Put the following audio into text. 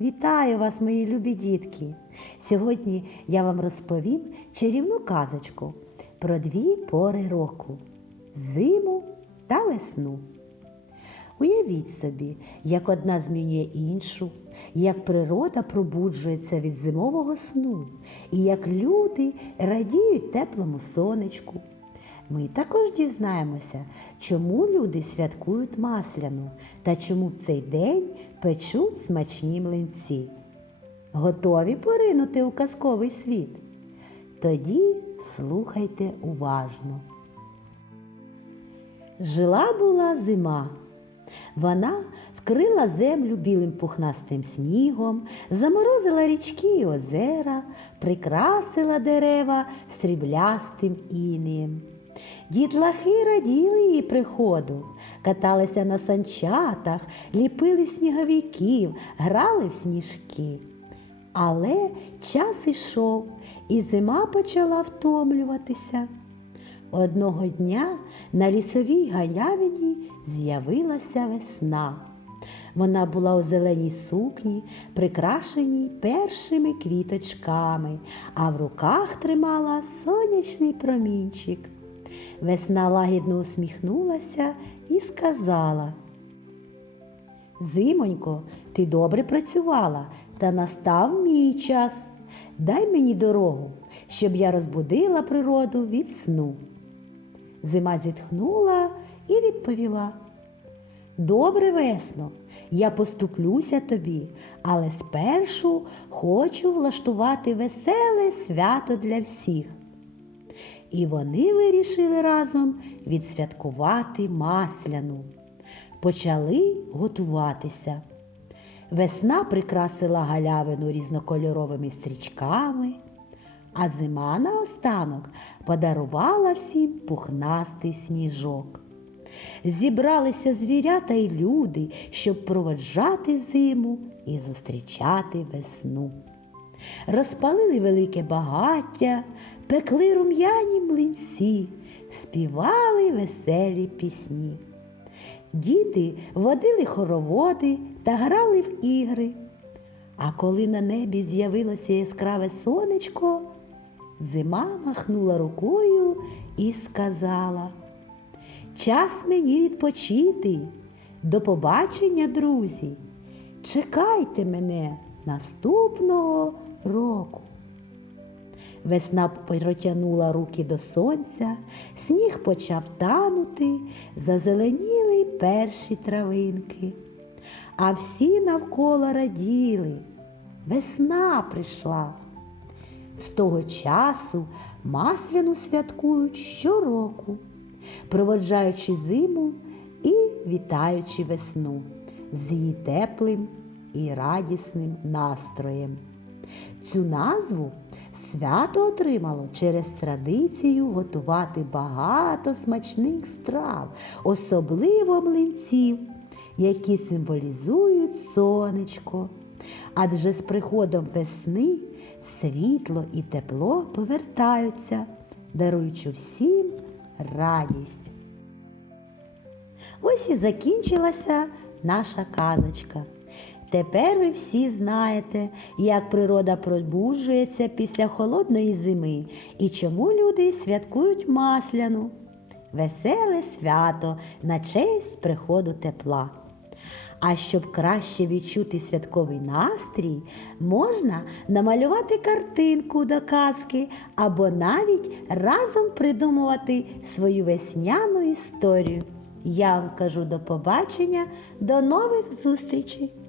Вітаю вас, мої любі дітки! Сьогодні я вам розповім чарівну казочку про дві пори року зиму та весну. Уявіть собі, як одна змінює іншу, як природа пробуджується від зимового сну, і як люди радіють теплому сонечку. Ми також дізнаємося, чому люди святкують масляну та чому в цей день печуть смачні млинці. Готові поринути у казковий світ? Тоді слухайте уважно. Жила була зима. Вона вкрила землю білим пухнастим снігом, заморозила річки й озера, прикрасила дерева сріблястим інеєм. Дітлахи раділи її приходу, каталися на санчатах, ліпили сніговиків, грали в сніжки. Але час ішов, і зима почала втомлюватися. Одного дня на лісовій галявині з'явилася весна. Вона була у зеленій сукні, прикрашеній першими квіточками, а в руках тримала сонячний промінчик. Весна лагідно усміхнулася і сказала Зимонько, ти добре працювала, та настав мій час. Дай мені дорогу, щоб я розбудила природу від сну. Зима зітхнула і відповіла Добре, весно, я поступлюся тобі, але спершу хочу влаштувати веселе свято для всіх. І вони вирішили разом відсвяткувати масляну. Почали готуватися. Весна прикрасила галявину різнокольоровими стрічками, а зима наостанок подарувала всім пухнастий сніжок. Зібралися звірята й люди, щоб проводжати зиму і зустрічати весну. Розпалили велике багаття, пекли рум'яні млинці, співали веселі пісні. Діти водили хороводи та грали в ігри. А коли на небі з'явилося яскраве сонечко, зима махнула рукою і сказала Час мені відпочити. До побачення, друзі. Чекайте мене наступного року. Весна протягнула руки до сонця, сніг почав танути, зазеленіли перші травинки. А всі навколо раділи. Весна прийшла. З того часу масляну святкують щороку, проводжаючи зиму і вітаючи весну з її теплим і радісним настроєм. Цю назву свято отримало через традицію готувати багато смачних страв, особливо млинців, які символізують сонечко. Адже з приходом весни світло і тепло повертаються, даруючи всім радість. Ось і закінчилася наша казочка. Тепер ви всі знаєте, як природа пробуджується після холодної зими і чому люди святкують масляну. Веселе свято на честь приходу тепла. А щоб краще відчути святковий настрій, можна намалювати картинку до казки або навіть разом придумувати свою весняну історію. Я вам кажу до побачення, до нових зустрічей!